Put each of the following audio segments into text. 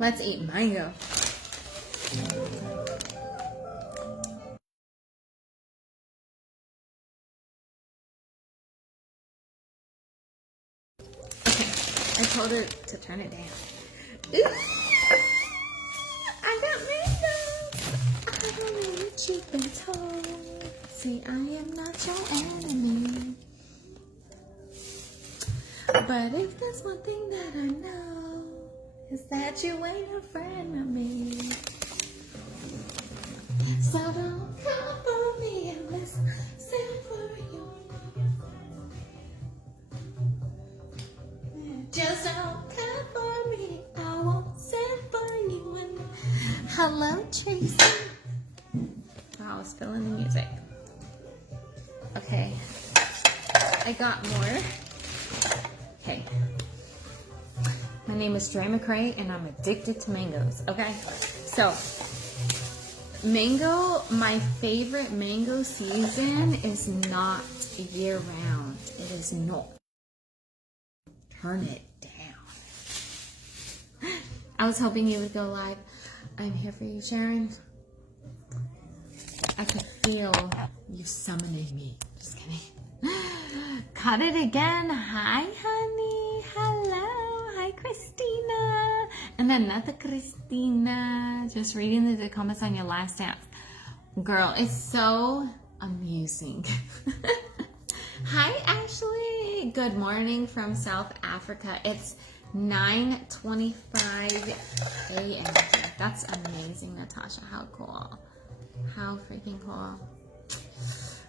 Let's eat mango. Okay, I told her to turn it down. Ooh, I got mangoes. I don't know what you've been told. See, I am not your enemy. But if there's one thing that I know, is that you ain't a friend of me. So don't come for me unless I send for you. Just don't come for me, I won't send for you. And hello, Tracy. Wow, I was feeling the music. Okay, I got more. Okay. My name is Dre McCray and I'm addicted to mangoes. Okay, so mango, my favorite mango season is not year round. It is not. Turn it down. I was hoping you would go live. I'm here for you, Sharon. I could feel you summoning me. Just kidding. Cut it again. Hi, honey. Hello. Hi, Christina. And another Christina. Just reading the comments on your last dance. Girl, it's so amusing. Hi, Ashley. Good morning from South Africa. It's 9:25 a.m. That's amazing, Natasha. How cool. How freaking cool.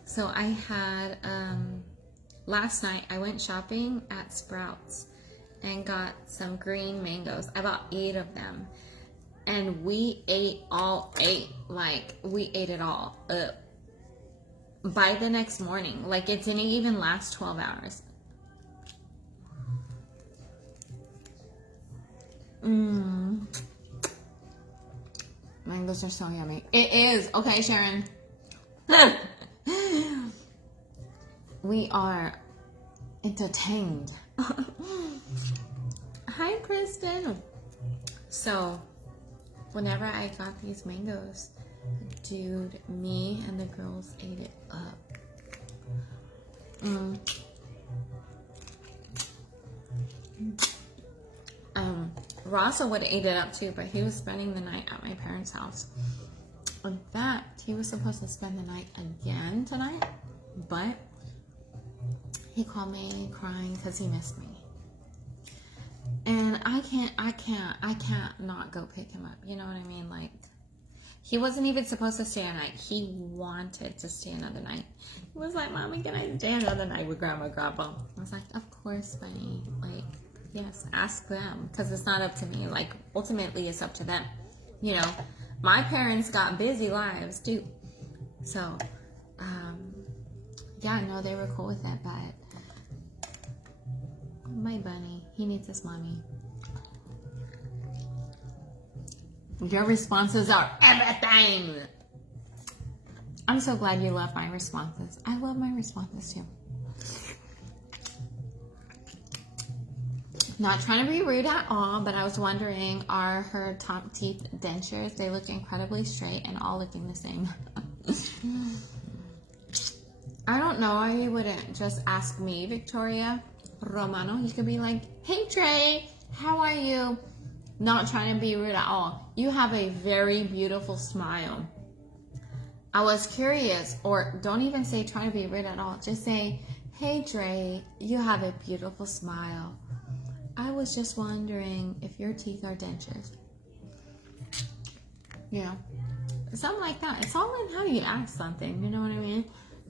So I had, last night I went shopping at Sprouts and got some green mangoes. I bought 8 of them. And we ate all 8. Like, we ate it all up. By the next morning. Like, it didn't even last 12 hours. Mangoes are so yummy. It is. Okay, Sharon. We are entertained. Hi, Kristen. So, whenever I got these mangoes, dude, me and the girls ate it up. Rasa would have ate it up too, but he was spending the night at my parents' house. In fact, he was supposed to spend the night again tonight, but he called me crying because he missed me. And I can't not go pick him up. You know what I mean? Like, he wasn't even supposed to stay a night. He wanted to stay another night. He was like, Mommy, can I stay another night with Grandma and Grandpa? I was like, of course, Bunny. Like, yes, ask them, because it's not up to me. Like, ultimately, it's up to them. You know, my parents got busy lives, too. So, yeah, no, they were cool with it, but my bunny, he needs his mommy. Your responses are everything. I'm so glad you love my responses. I love my responses, too. Not trying to be rude at all, but I was wondering, are her top teeth dentures? They look incredibly straight and all looking the same. I don't know why you wouldn't just ask me, Victoria Romano. You could be like, hey, Trey, how are you? Not trying to be rude at all. You have a very beautiful smile. I was curious, or don't even say trying to be rude at all. Just say, hey, Dre, you have a beautiful smile. I was just wondering if your teeth are dentures. You know, something like that. It's all in how you ask something, you know what I mean?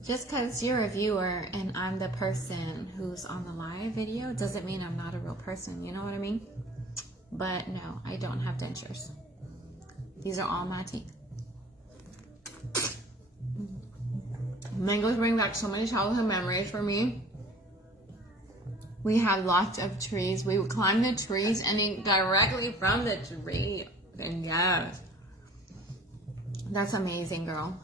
Just because you're a viewer and I'm the person who's on the live video doesn't mean I'm not a real person, you know what I mean? But no, I don't have dentures. These are all my teeth. Mangoes bring back so many childhood memories for me. We had lots of trees. We would climb the trees and eat directly from the tree. And yes, that's amazing, girl.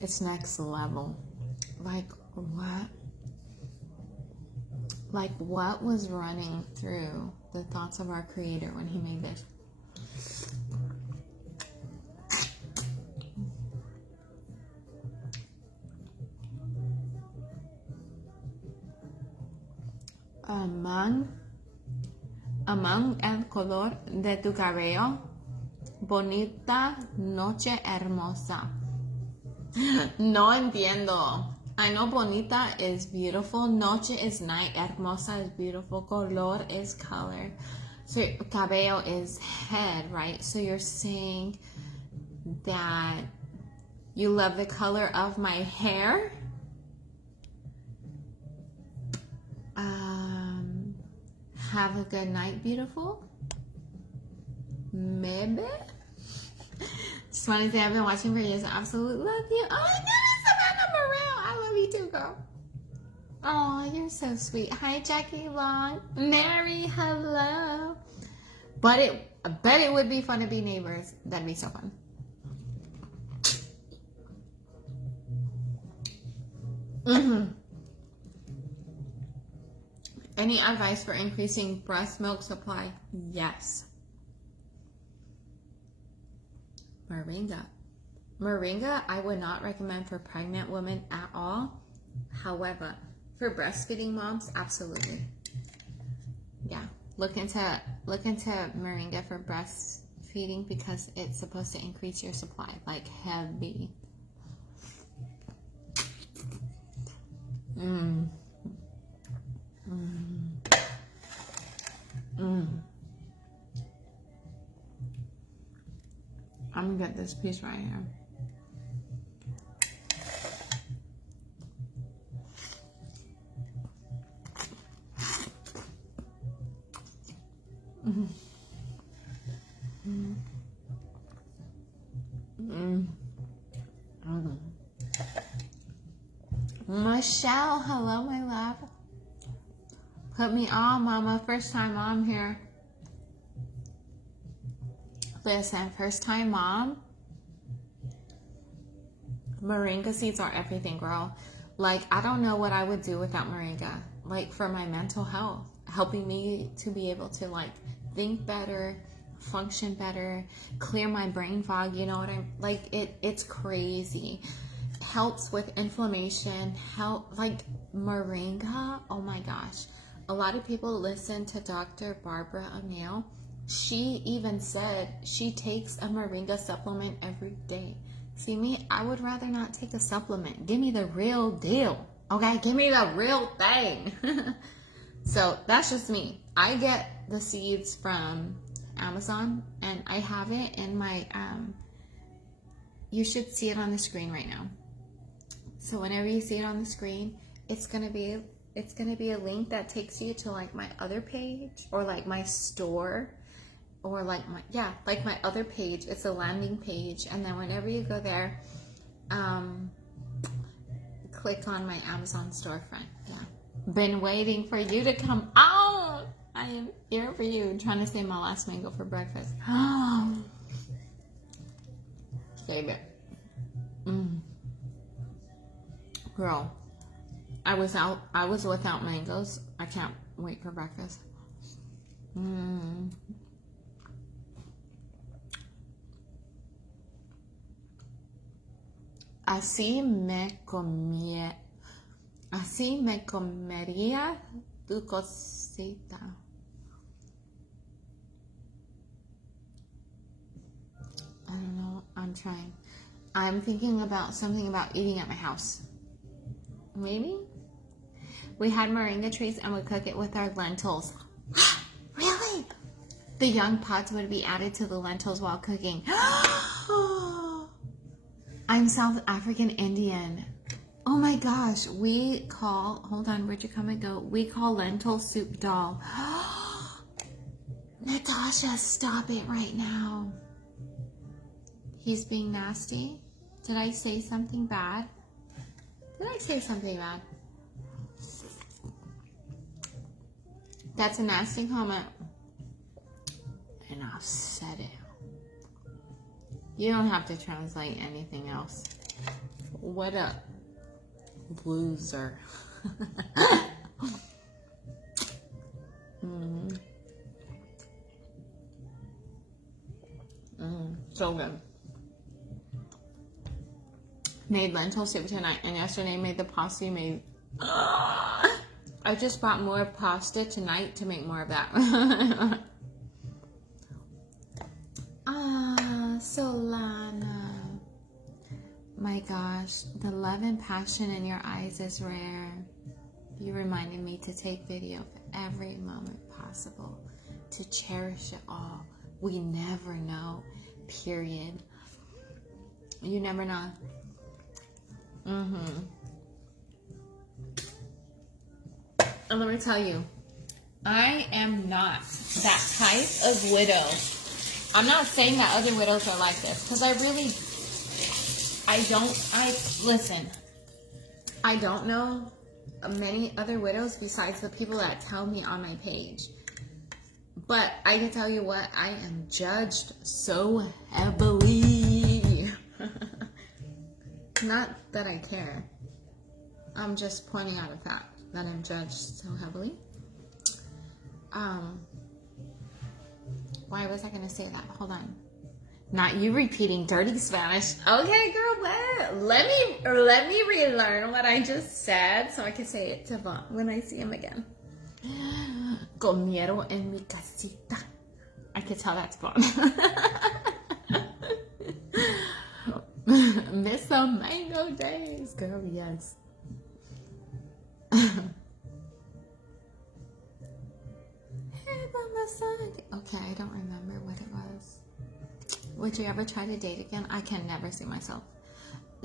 It's next level. Like what? Like what was running through the thoughts of our creator when he made this? Among el color de tu cabello, bonita noche hermosa. No entiendo. I know bonita is beautiful, noche is night, hermosa is beautiful, color is color. So cabello is head, right? So you're saying that you love the color of my hair? Have a good night, beautiful. Maybe. Just want to say I've been watching for years. I absolutely love you. Oh my goodness, Savannah Morel. I love you too, girl. Oh, you're so sweet. Hi, Jackie Long. Mary, hello. But I bet it would be fun to be neighbors. That'd be so fun. Any advice for increasing breast milk supply? Yes. Moringa. Moringa, I would not recommend for pregnant women at all. However, for breastfeeding moms, absolutely. Yeah, look into moringa for breastfeeding because it's supposed to increase your supply, like heavy. I'm gonna get this piece right here. Michelle, hello, my love. Put me on, mama. First time mom here. Listen, first time mom. Moringa seeds are everything, girl. Like, I don't know what I would do without moringa. Like, for my mental health, helping me to be able to, like, think better, function better, clear my brain fog. You know what I'm like? It's crazy. Helps with inflammation. Like moringa. Oh my gosh. A lot of people listen to Dr. Barbara O'Neill. She even said she takes a moringa supplement every day. See me, I would rather not take a supplement. Give me the real deal. Okay, give me the real thing. So that's just me. I get the seeds from Amazon and I have it in my, you should see it on the screen right now. So whenever you see it on the screen, it's gonna be a link that takes you to like my other page or like my store or like my other page. It's a landing page, and then whenever you go there, click on my Amazon storefront. Yeah, been waiting for you to come out. I am here for you. Trying to save my last mango for breakfast. Save it. Girl, I was without mangoes. I can't wait for breakfast. Así me comería tu cosita. I don't know. I'm trying. I'm thinking about something about eating at my house. Maybe? We had moringa trees and we cook it with our lentils. Really? The young pods would be added to the lentils while cooking. I'm South African Indian. Oh my gosh. Hold on, where'd you come and go? We call lentil soup dal. Natasha, stop it right now. He's being nasty. Did I say something bad? Did I say something bad? That's a nasty comment. And I've said it. You don't have to translate anything else. What a loser. So good. Made lentil soup tonight, and yesterday made the pasta you made. I just bought more pasta tonight to make more of that. Solana. My gosh, the love and passion in your eyes is rare. You reminded me to take video of every moment possible, to cherish it all. We never know, period. You never know. And let me tell you, I am not that type of widow. I'm not saying that other widows are like this, because I don't know many other widows besides the people that tell me on my page. But I can tell you what, I am judged so heavily. Not that I care. I'm just pointing out a fact that I'm judged so heavily. Why was I going to say that? Hold on. Not you repeating dirty Spanish. Okay, girl, what? Let me relearn what I just said so I can say it to Vaughn when I see him again. Comieron en mi casita. I could tell that's Vaughn. Miss some mango days, girl. Yes. Okay, I don't remember what it was. Would you ever try to date again? I can never see myself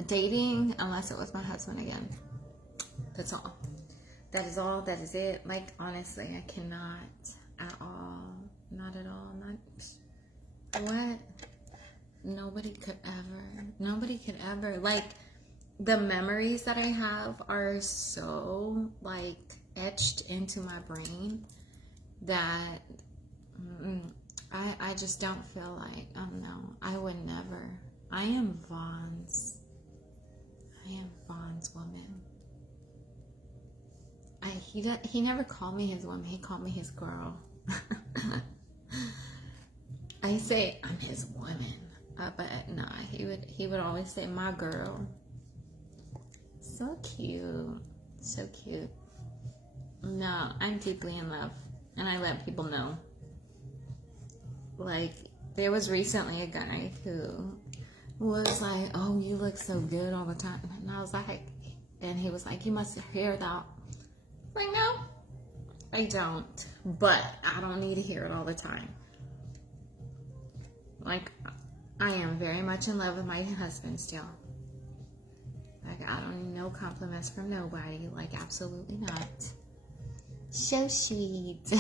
dating unless it was my husband again. That's all. That is all. That is it. Like, honestly, I cannot at all. Not at all. Not. What? Nobody could ever. Like, the memories that I have are so, like, etched into my brain that I just don't feel like, no, I would never. I am Vaughn's woman. He never called me his woman. He called me his girl. I say I'm his woman, but no, he would always say my girl. So cute, so cute. No, I'm deeply in love, and I let people know. Like, there was recently a guy who was like, "Oh, you look so good all the time," and I was like, and he was like, "You must hear that." Like, no, I don't, but I don't need to hear it all the time. Like, I am very much in love with my husband still. Like, I don't need no compliments from nobody. Like, absolutely not. So sweet.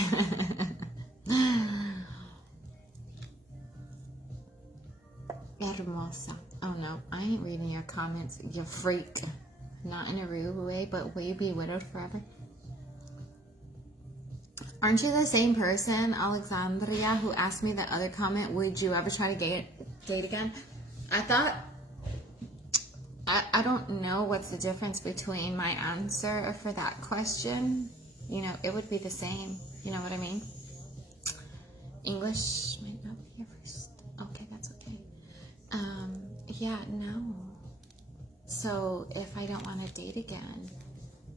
Hermosa. Oh no, I ain't reading your comments, you freak. Not in a rude way, but will you be widowed forever? Aren't you the same person, Alexandria, who asked me the other comment, would you ever try to date again? I don't know what's the difference between my answer for that question. You know, it would be the same. You know what I mean? English might not be here first. Okay, that's okay. Yeah, no. So if I don't want to date again,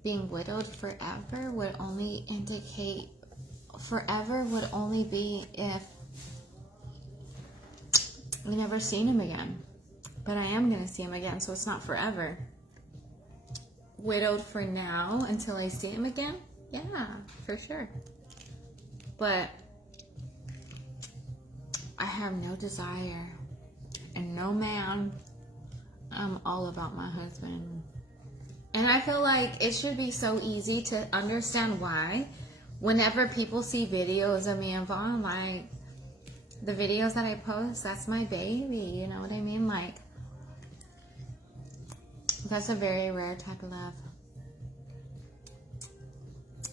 being widowed forever would only indicate forever would only be if I never seen him again. But I am going to see him again, so it's not forever. Widowed for now until I see him again? Yeah, for sure. But I have no desire and no man. I'm all about my husband. And I feel like it should be so easy to understand why whenever people see videos of me and Vaughn, like the videos that I post, that's my baby, you know what I mean? Like, that's a very rare type of love.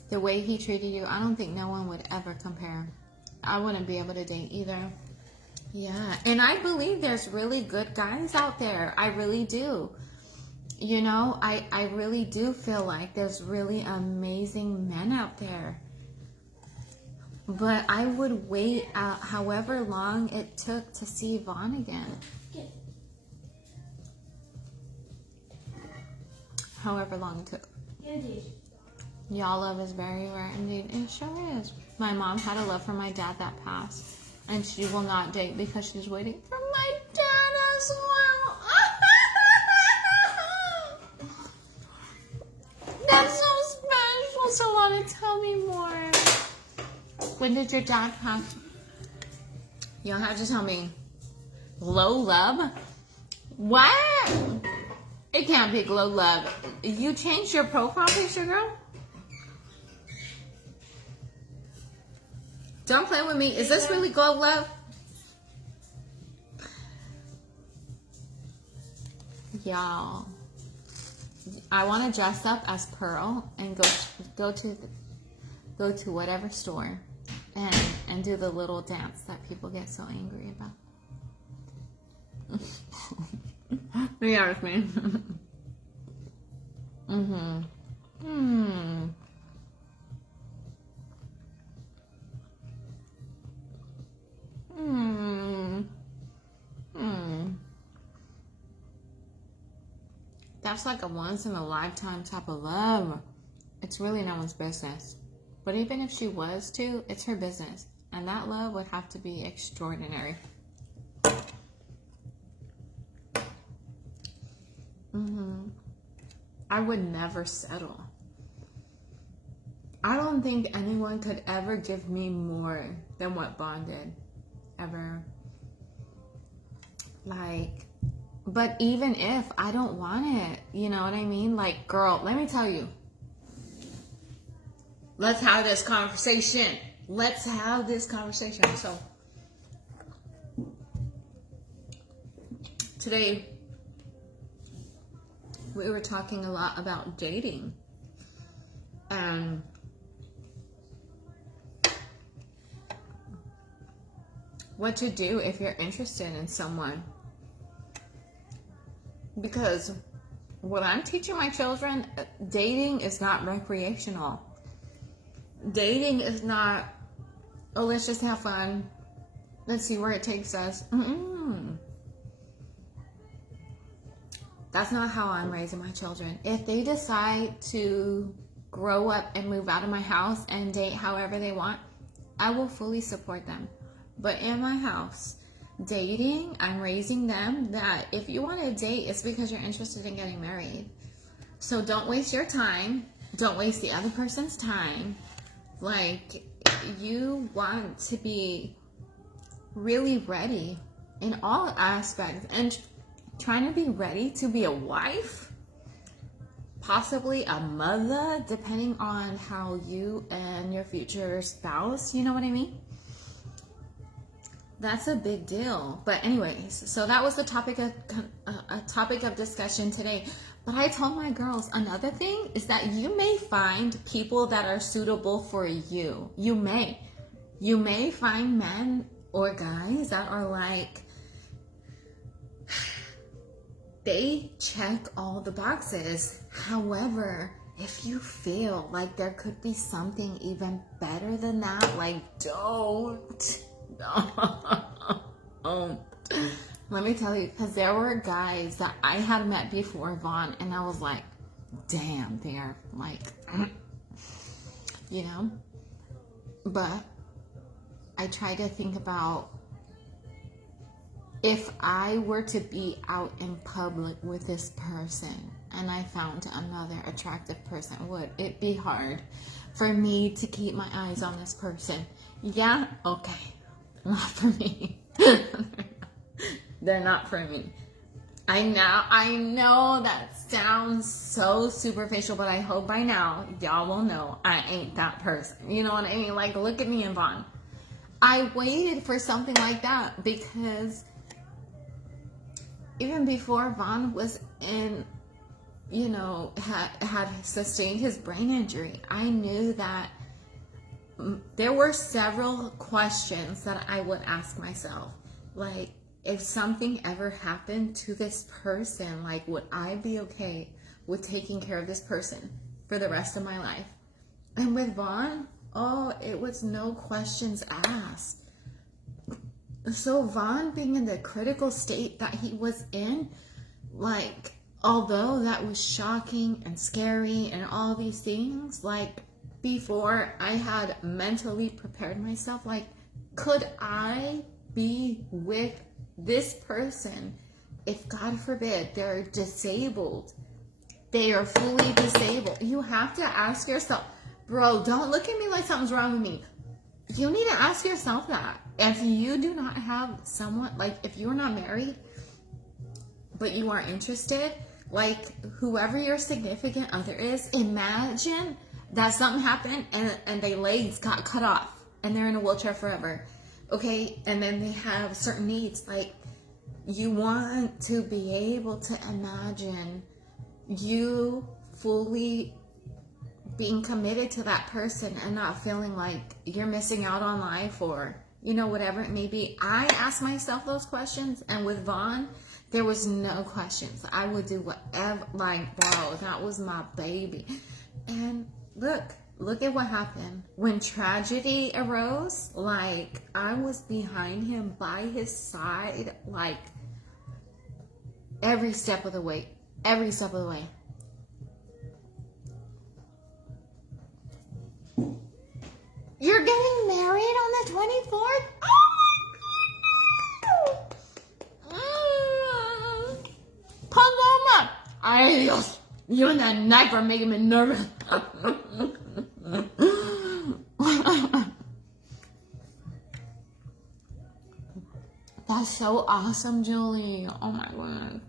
The way he treated you, I don't think no one would ever compare. I wouldn't be able to date either. Yeah, and I believe there's really good guys out there. I really do. you know, I really do feel like there's really amazing men out there. But I would wait out however long it took to see Vaughn again. However long it took. Y'all, love is very rare indeed. It sure is. My mom had a love for my dad that passed, and she will not date because she's waiting for my dad as well. That's so special. So want to tell me more. When did your dad pass? You don't have to tell me. Glow love? What? It can't be glow love. You changed your profile picture, girl? Don't play with me. Is this really glow love? Y'all, I want to dress up as Pearl and go to whatever store and do the little dance that people get so angry about. Be honest with me. That's like a once in a lifetime type of love. It's really no one's business. But even if she was to, it's her business. And that love would have to be extraordinary. I would never settle. I don't think anyone could ever give me more than what Vaughn did. Ever. Like, but even if I don't want it, you know what I mean? Like, girl, let me tell you. Let's have this conversation. Let's have this conversation. So, today, we were talking a lot about dating. And what to do if you're interested in someone. Because what I'm teaching my children, dating is not recreational. Dating is not, oh, let's just have fun. Let's see where it takes us. That's not how I'm raising my children. If they decide to grow up and move out of my house and date however they want, I will fully support them. But in my house, dating, I'm raising them that if you want to date, it's because you're interested in getting married. So don't waste your time. Don't waste the other person's time. Like, you want to be really ready in all aspects. And trying to be ready to be a wife, possibly a mother, depending on how you and your future spouse, you know what I mean? That's a big deal. But anyways, so that was the topic of a topic of discussion today. But I told my girls, another thing is that you may find people that are suitable for you. You may find men or guys that are like, they check all the boxes. However, if you feel like there could be something even better than that, like, don't. Let me tell you, because there were guys that I had met before Vaughn, and I was like, damn, they're like, you know? But I try to think about, if I were to be out in public with this person and I found another attractive person, would it be hard for me to keep my eyes on this person? Yeah? Okay. Not for me. They're not for me. I know that sounds so superficial, but I hope by now y'all will know I ain't that person. You know what I mean? Like, look at me and Vaughn. I waited for something like that because even before Vaughn was in, you know, had sustained his brain injury, I knew that there were several questions that I would ask myself. Like, if something ever happened to this person, like, would I be okay with taking care of this person for the rest of my life. And with Vaughn, oh, it was no questions asked. So Vaughn being in the critical state that he was in, like, although that was shocking and scary and all these things, like, before I had mentally prepared myself, like, could I be with this person if, God forbid, they're disabled? They are fully disabled. You have to ask yourself, bro, don't look at me like something's wrong with me. You need to ask yourself that. If you do not have someone, like, if you're not married, but you are interested, like, whoever your significant other is, imagine that something happened and their legs got cut off and they're in a wheelchair forever. Okay? And then they have certain needs. Like, you want to be able to imagine you fully being committed to that person and not feeling like you're missing out on life, or, you know, whatever it may be. I asked myself those questions, and with Vaughn, there was no questions. I would do whatever, like, bro, that was my baby. And look at what happened. When tragedy arose, like, I was behind him, by his side, like, every step of the way. Every step of the way. You're getting married on the 24th? Oh! Paloma! Ay, Dios. You and that knife are making me nervous. That's so awesome, Julie. Oh my God.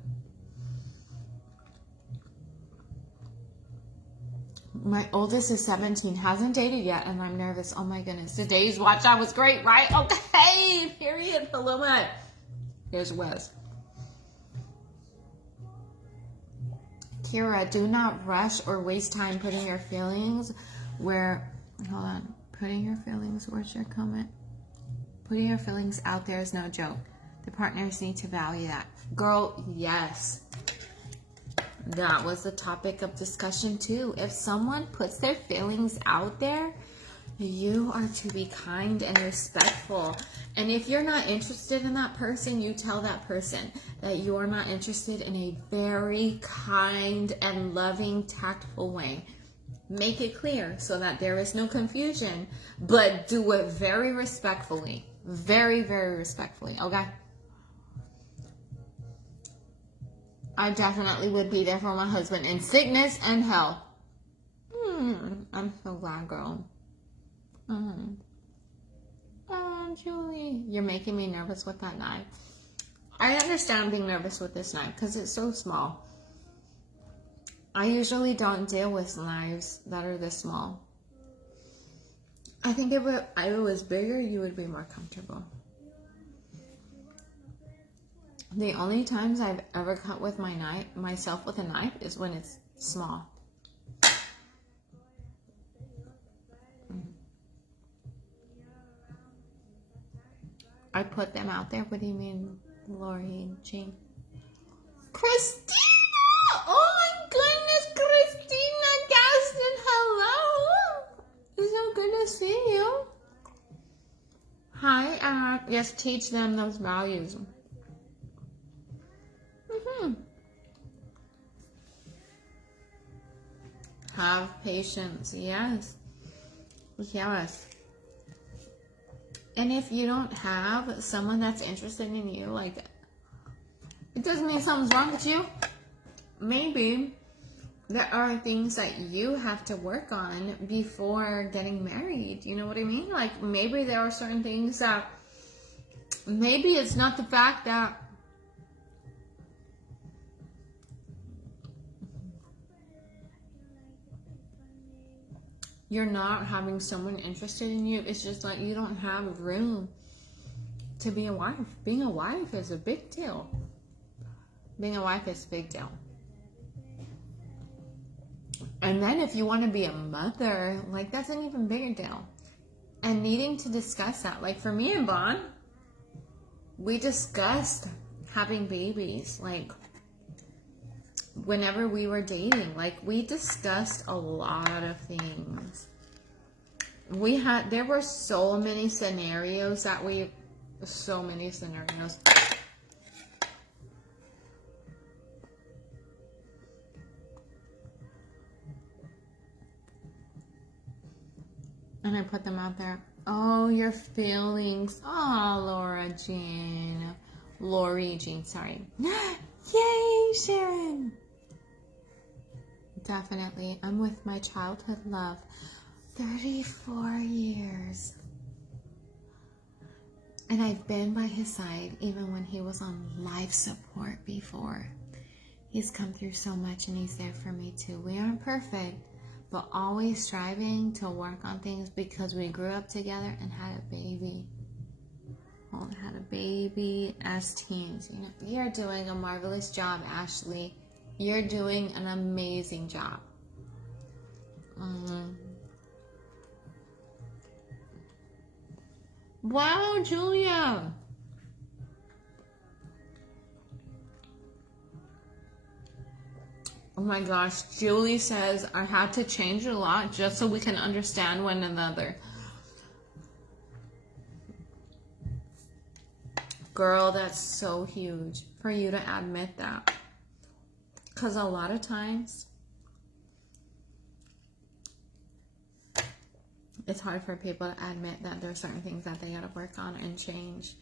My oldest is 17, hasn't dated yet, and I'm nervous. Oh my goodness. Today's watch out was great, right? Okay, period. Paloma. Here's Wes. Kira, do not rush or waste time putting your feelings where, hold on, putting your feelings, where's your comment? Putting your feelings out there is no joke. The partners need to value that. Girl, yes. That was the topic of discussion too. If someone puts their feelings out there, you are to be kind and respectful. And if you're not interested in that person, you tell that person that you're not interested in a very kind and loving, tactful way. Make it clear so that there is no confusion, but do it very respectfully. Very, very respectfully, okay? I definitely would be there for my husband in sickness and health. I'm so glad, girl. Oh, Julie. You're making me nervous with that knife. I understand being nervous with this knife because it's so small. I usually don't deal with knives that are this small. I think if it was bigger, you would be more comfortable. The only times I've ever cut with myself with a knife is when it's small. I put them out there. What do you mean, Lori Jean? Christina! Oh my goodness, Christina Gaston, hello! It's so good to see you. Hi, yes, teach them those values. Have patience, yes. Yes. And if you don't have someone that's interested in you, like, it doesn't mean something's wrong with you. Maybe there are things that you have to work on before getting married. You know what I mean? Like, maybe there are certain things that, maybe it's not the fact that you're not having someone interested in you. It's just like you don't have room to be a wife. Being a wife is a big deal. Being a wife is a big deal. And then if you want to be a mother, like, that's an even bigger deal. And needing to discuss that. Like, for me and Vaughn, we discussed having babies. Like, whenever we were dating. Like, we discussed a lot of things. There were so many scenarios so many scenarios. And I put them out there. Oh, your feelings. Oh, Lori Jean, sorry. Yay, Sharon. Definitely. I'm with my childhood love. 34 years. And I've been by his side even when he was on life support before. He's come through so much and he's there for me too. We aren't perfect, but always striving to work on things because we grew up together and had a baby. Well, had a baby as teens. You know, you're doing a marvelous job, Ashley. You're doing an amazing job. Wow, Julia. Oh my gosh, Julie says, I had to change a lot just so we can understand one another. Girl, that's so huge for you to admit that. Because a lot of times, it's hard for people to admit that there's certain things that they gotta work on and change.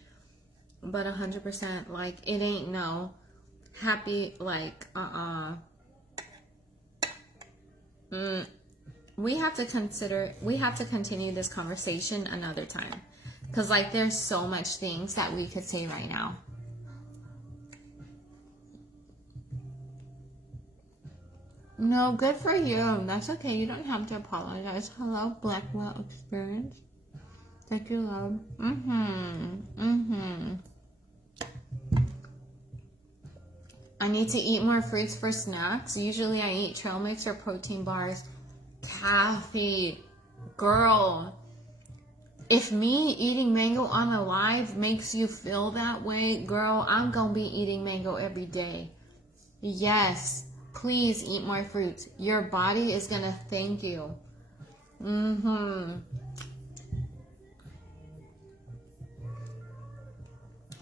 But 100%, like, it ain't no happy, like, we have to continue this conversation another time. Because, like, there's so much things that we could say right now. No, good for you. That's okay. You don't have to apologize. Hello, Blackwell Experience. Thank you, love. I need to eat more fruits for snacks. Usually I eat trail mix or protein bars. Kathy, girl, if me eating mango on a live makes you feel that way, girl, I'm gonna be eating mango every day. Yes, please eat more fruits. Your body is gonna thank you.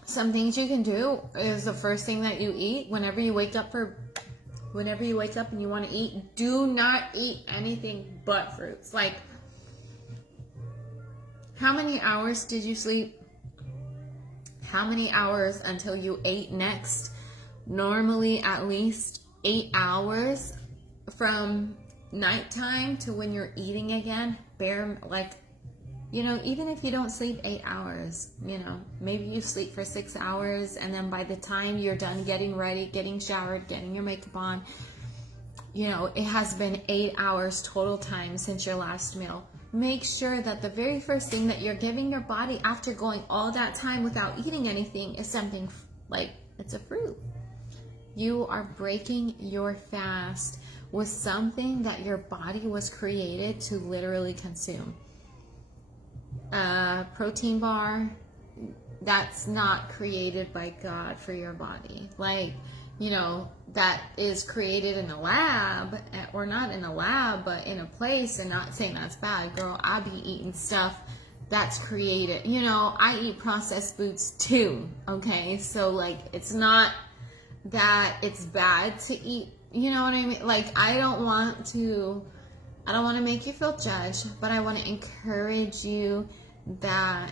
Some things you can do is the first thing that you eat whenever you wake up and you want to eat, do not eat anything but fruits. Like, how many hours did you sleep? How many hours until you ate next? Normally at least 8 hours from nighttime to when you're eating again. Even if you don't sleep 8 hours, maybe you sleep for 6 hours, and then by the time you're done getting ready, getting showered, getting your makeup on, it has been 8 hours total time since your last meal. Make sure that the very first thing that you're giving your body after going all that time without eating anything is something like, it's a fruit. You are breaking your fast with something that your body was created to literally consume. Protein bar, that's not created by God for your body. Like, that is created in a lab, or not in a lab, but in a place, and not saying that's bad. Girl, I be eating stuff that's created. I eat processed foods too, okay? So, like, it's not that it's bad to eat, you know what I mean? Like, I don't want to make you feel judged, but I want to encourage you that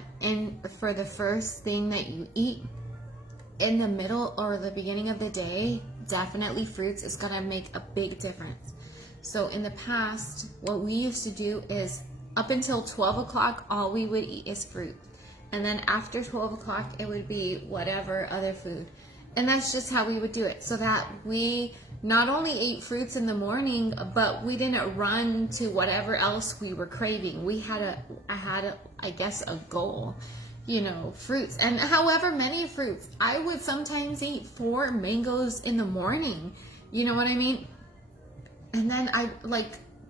for the first thing that you eat in the middle or the beginning of the day, definitely fruits is going to make a big difference. So in the past, what we used to do is up until 12 o'clock, all we would eat is fruit. And then after 12 o'clock, it would be whatever other food. And that's just how we would do it, so that we not only ate fruits in the morning, but we didn't run to whatever else we were craving. I had a goal, fruits, and however many fruits. I would sometimes eat 4 mangoes in the morning, you know what I mean? And then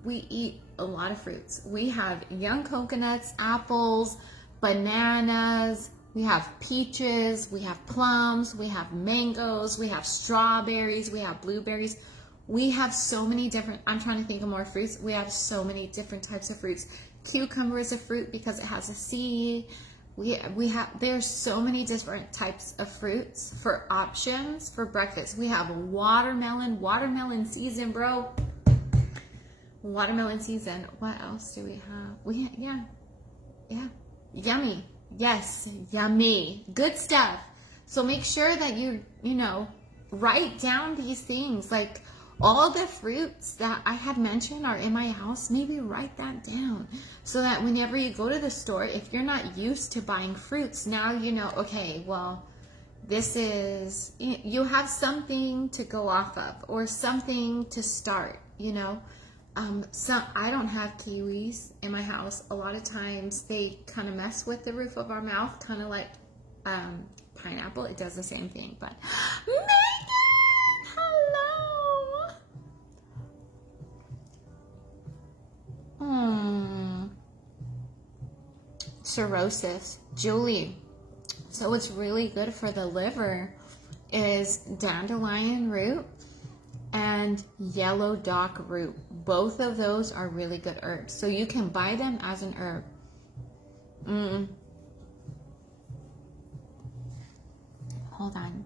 we eat a lot of fruits. We have young coconuts, apples, bananas, we have peaches, we have plums, we have mangoes, we have strawberries, we have blueberries. We have so many different, I'm trying to think of more fruits. We have so many different types of fruits. Cucumber is a fruit because it has a seed. There's so many different types of fruits for options for breakfast. We have watermelon season, bro. Watermelon season. What else do we have? Yeah. Yummy. Yes, yummy. Good stuff. So make sure that you write down these things. Like all the fruits that I had mentioned are in my house. Maybe write that down so that whenever you go to the store, if you're not used to buying fruits, now you know, okay, well, you have something to go off of or something to start, I don't have kiwis in my house. A lot of times they kind of mess with the roof of our mouth, kind of like pineapple. It does the same thing, but Megan, hello. Cirrhosis, Julie. So what's really good for the liver is dandelion root and yellow dock root. Both of those are really good herbs. So you can buy them as an herb. Hold on.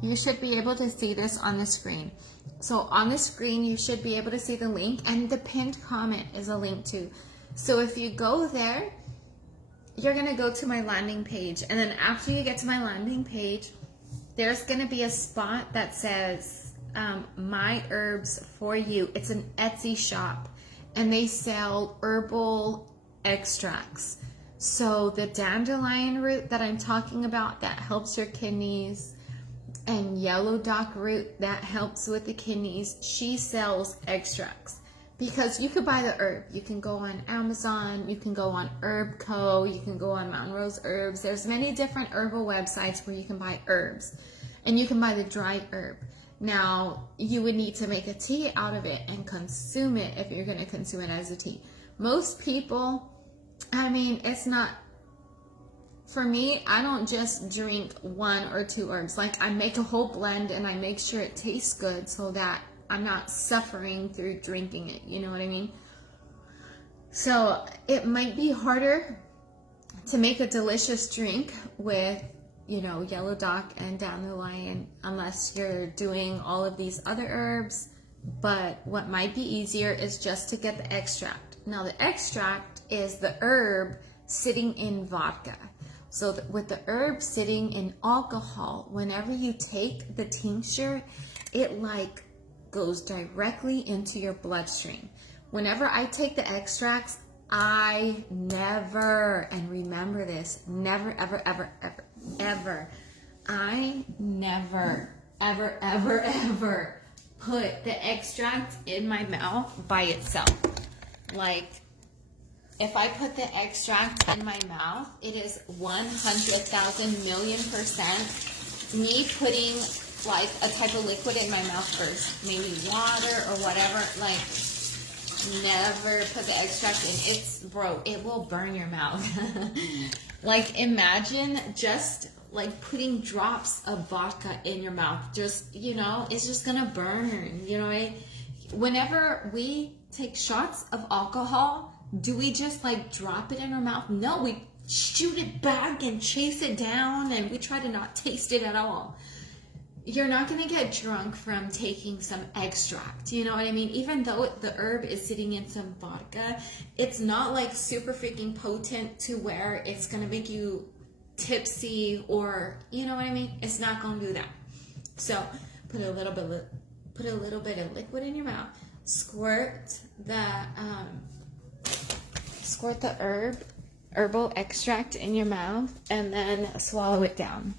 You should be able to see this on the screen. So on the screen, you should be able to see the link, and the pinned comment is a link too. So if you go there, you're going to go to my landing page. And then after you get to my landing page, there's going to be a spot that says My Herbs For You. It's an Etsy shop, and they sell herbal extracts. So the dandelion root that I'm talking about, that helps your kidneys, and yellow dock root that helps with the kidneys, she sells extracts. Because you could buy the herb. You can go on Amazon, you can go on Herb Co., you can go on Mountain Rose Herbs. There's many different herbal websites where you can buy herbs. And you can buy the dried herb. Now, you would need to make a tea out of it and consume it if you're going to consume it as a tea. Most people, it's not, for me, I don't just drink 1 or 2 herbs. Like, I make a whole blend and I make sure it tastes good so that I'm not suffering through drinking it. You know what I mean? So it might be harder to make a delicious drink with, yellow dock and dandelion unless you're doing all of these other herbs. But what might be easier is just to get the extract. Now the extract is the herb sitting in vodka. So with the herb sitting in alcohol, whenever you take the tincture, it goes directly into your bloodstream. Whenever I take the extracts, I never, and remember this, never, ever, ever, ever, ever, I never, ever, ever, ever put the extract in my mouth by itself. Like, if I put the extract in my mouth, it is 100,000,000,000% me putting like a type of liquid in my mouth first, maybe water or whatever. Like, never put the extract in. It will burn your mouth. Like, imagine just like putting drops of vodka in your mouth. Just, it's just gonna burn. Whenever we take shots of alcohol, do we just like drop it in our mouth? No, we shoot it back and chase it down, and we try to not taste it at all. You're not going to get drunk from taking some extract, you know what I mean? Even though the herb is sitting in some vodka, it's not like super freaking potent to where it's going to make you tipsy, or, you know what I mean? It's not going to do that. So put a little bit of liquid in your mouth, squirt the herbal extract in your mouth, and then swallow it down.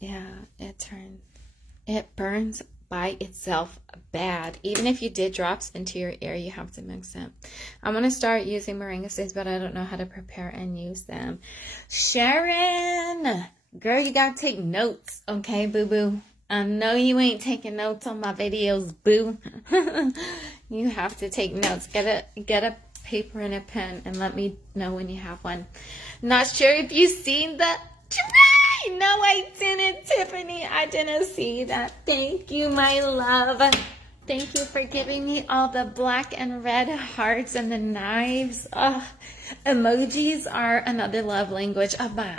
Yeah, it burns by itself bad. Even if you did drops into your ear, you have to mix it. I'm going to start using moringa seeds, but I don't know how to prepare and use them. Sharon, girl, you got to take notes, okay, boo-boo? I know you ain't taking notes on my videos, boo. You have to take notes. Get a paper and a pen and let me know when you have one. Not sure if you've seen the... No, I didn't, Tiffany. I I didn't see that. Thank you, my love. Thank you for giving me all the black and red hearts and the knives. Oh, emojis are another love language of mine.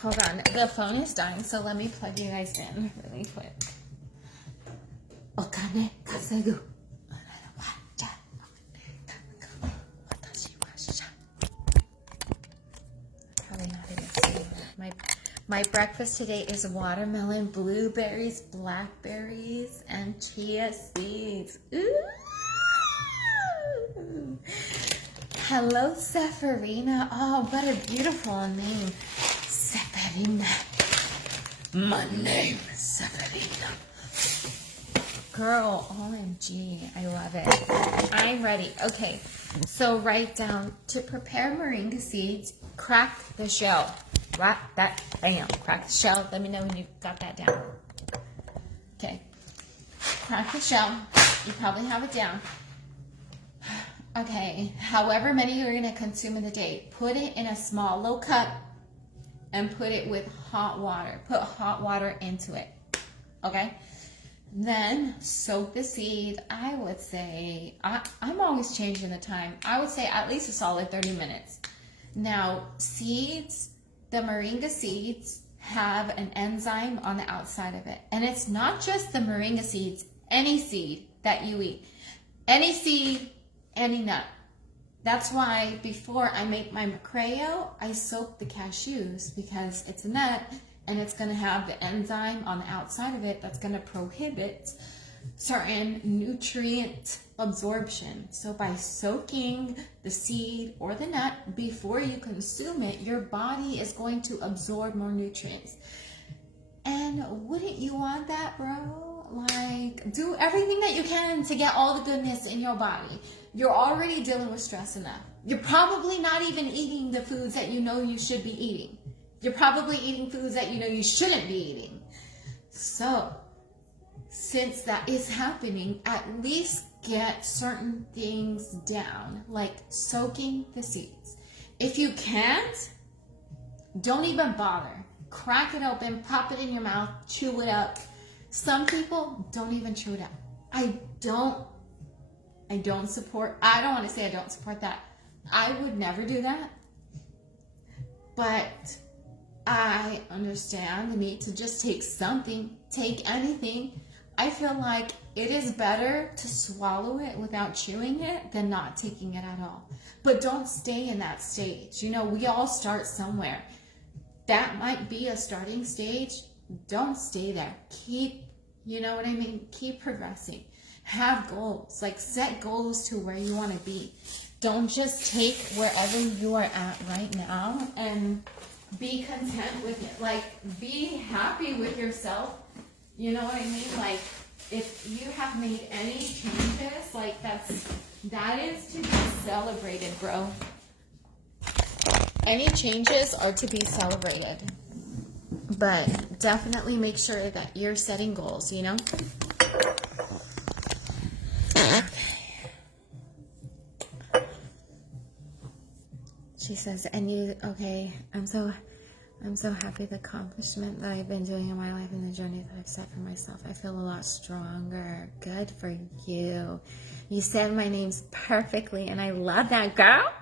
Hold on. The phone is dying, so let me plug you guys in really quick. Okane kasegu. Probably not even saying that. My breakfast today is watermelon, blueberries, blackberries, and chia seeds. Ooh. Hello, Sephirina. Oh, what a beautiful name. Sephirina. My name is Sephirina. Girl, OMG, I love it. I'm ready. Okay, so write down, to prepare moringa seeds, crack the shell. Right, that, bam, crack the shell. Let me know when you got that down. Okay, crack the shell. You probably have it down. Okay, however many you're gonna consume in the day, put it in a small little cup and put it with hot water. Put hot water into it, okay? Then soak the seed. I would say, I'm always changing the time. I would say at least a solid 30 minutes. Now, seeds, the moringa seeds have an enzyme on the outside of it. And it's not just the moringa seeds, any seed that you eat. Any seed, any nut. That's why before I make my macrayo, I soak the cashews because it's a nut and it's going to have the enzyme on the outside of it that's going to prohibit certain nutrient absorption. So by soaking the seed or the nut before you consume it, your body is going to absorb more nutrients. And wouldn't you want that, bro? Like, do everything that you can to get all the goodness in your body. You're already dealing with stress enough. You're probably not even eating the foods that you know you should be eating. You're probably eating foods that you know you shouldn't be eating. So, since that is happening, at least get certain things down, like soaking the seeds. If you can't, don't even bother. Crack it open, pop it in your mouth, chew it up. Some people don't even chew it up. I don't want to say I don't support that. I would never do that. But I understand the need to just take something, take anything. I feel like it is better to swallow it without chewing it than not taking it at all. But don't stay in that stage. You know, we all start somewhere. That might be a starting stage. Don't stay there. Keep, you know what I mean? Keep progressing. Have goals. Like, set goals to where you want to be. Don't just take wherever you are at right now and be content with it. Like, be happy with yourself. You know what I mean? Like, if you have made any changes, like, that is to be celebrated, bro. Any changes are to be celebrated. But definitely make sure that you're setting goals, you know? She says, I'm so happy the accomplishment that I've been doing in my life and the journey that I've set for myself. I feel a lot stronger. Good for you. You said my names perfectly, and I love that, girl.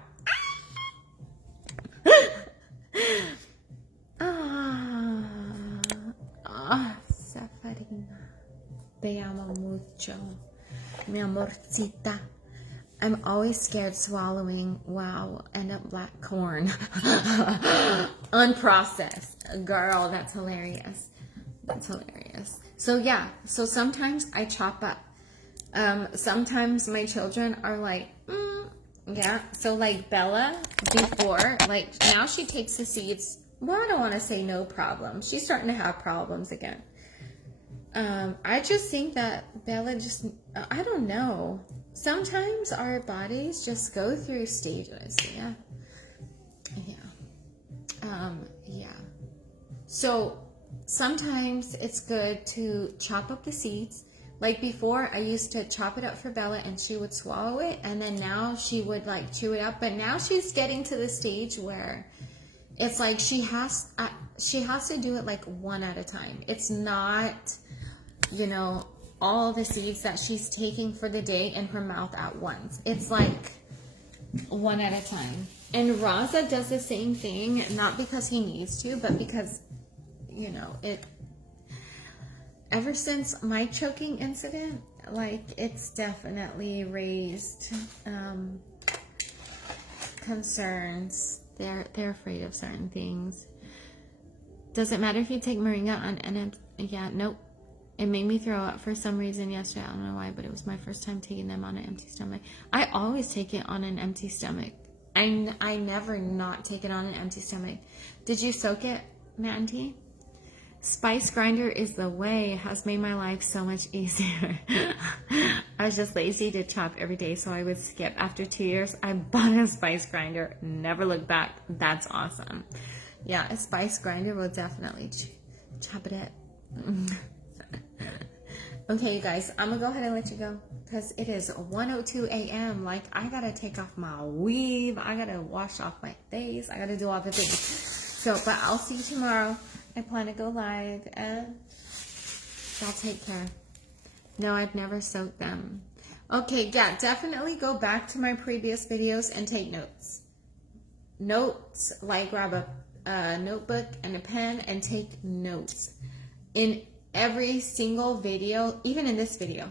Seferina. Te amo mucho. Mi amorcita. I'm always scared swallowing. Wow, end up black corn. Unprocessed. Girl, that's hilarious. That's hilarious. So yeah, so sometimes I chop up. Sometimes my children are like, yeah. So like Bella, before, like now she takes the seeds. Well, I don't want to say no problem. She's starting to have problems again. I just think that Bella just, I don't know. Sometimes our bodies just go through stages. Yeah. So sometimes it's good to chop up the seeds. Like before, I used to chop it up for Bella and she would swallow it. And then now she would like chew it up. But now she's getting to the stage where it's like she has, she has to do it like one at a time. It's not, you know, all the seeds that she's taking for the day in her mouth at once. It's like one at a time. And Raza does the same thing, not because he needs to, but because, you know, ever since my choking incident, like, it's definitely raised concerns. They're afraid of certain things. Doesn't matter if you take moringa on, and yeah, nope. It made me throw up for some reason yesterday. I don't know why, but it was my first time taking them on an empty stomach. I always take it on an empty stomach. I never not take it on an empty stomach. Did you soak it, Mandy? Spice grinder is the way. It has made my life so much easier. I was just lazy to chop every day, so I would skip. After 2 years, I bought a spice grinder. Never looked back. That's awesome. Yeah, a spice grinder will definitely chop it up. Okay, you guys, I'm gonna go ahead and let you go because it is 1:02 a.m. Like, I gotta take off my weave, I gotta wash off my face, I gotta do all the things. So, but I'll see you tomorrow. I plan to go live and I'll take care. No, I've never soaked them. Okay, yeah, definitely go back to my previous videos and take notes. Notes, like grab a notebook and a pen and take notes. In every single video, even in this video,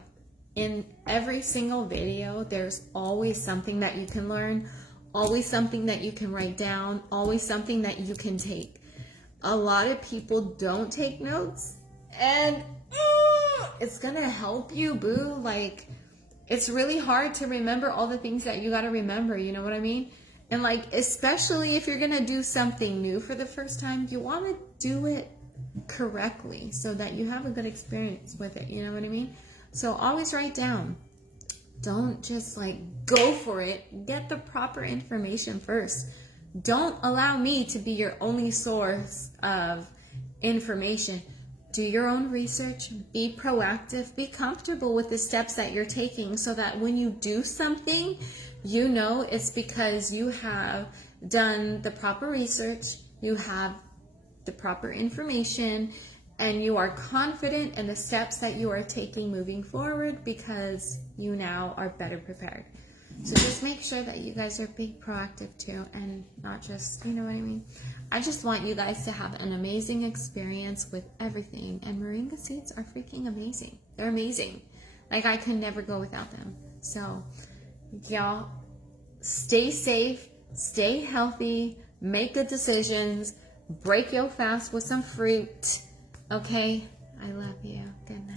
in every single video, there's always something that you can learn, always something that you can write down, always something that you can take. A lot of people don't take notes, and it's gonna help you, boo. Like, it's really hard to remember all the things that you gotta remember, you know what I mean? And like, especially if you're gonna do something new for the first time, you wanna do it correctly so that you have a good experience with it, you know what I mean? So always write down. Don't just like go for it. Get the proper information first. Don't allow me to be your only source of information. Do your own research, be proactive, be comfortable with the steps that you're taking so that when you do something, you know it's because you have done the proper research, you have the proper information, and you are confident in the steps that you are taking moving forward because you now are better prepared. So just make sure that you guys are being proactive too, and not just, you know what I mean? I just want you guys to have an amazing experience with everything, and moringa seeds are freaking amazing. They're amazing. Like, I could never go without them. So y'all, stay safe, stay healthy, make good decisions, break your fast with some fruit. Okay? I love you. Good night.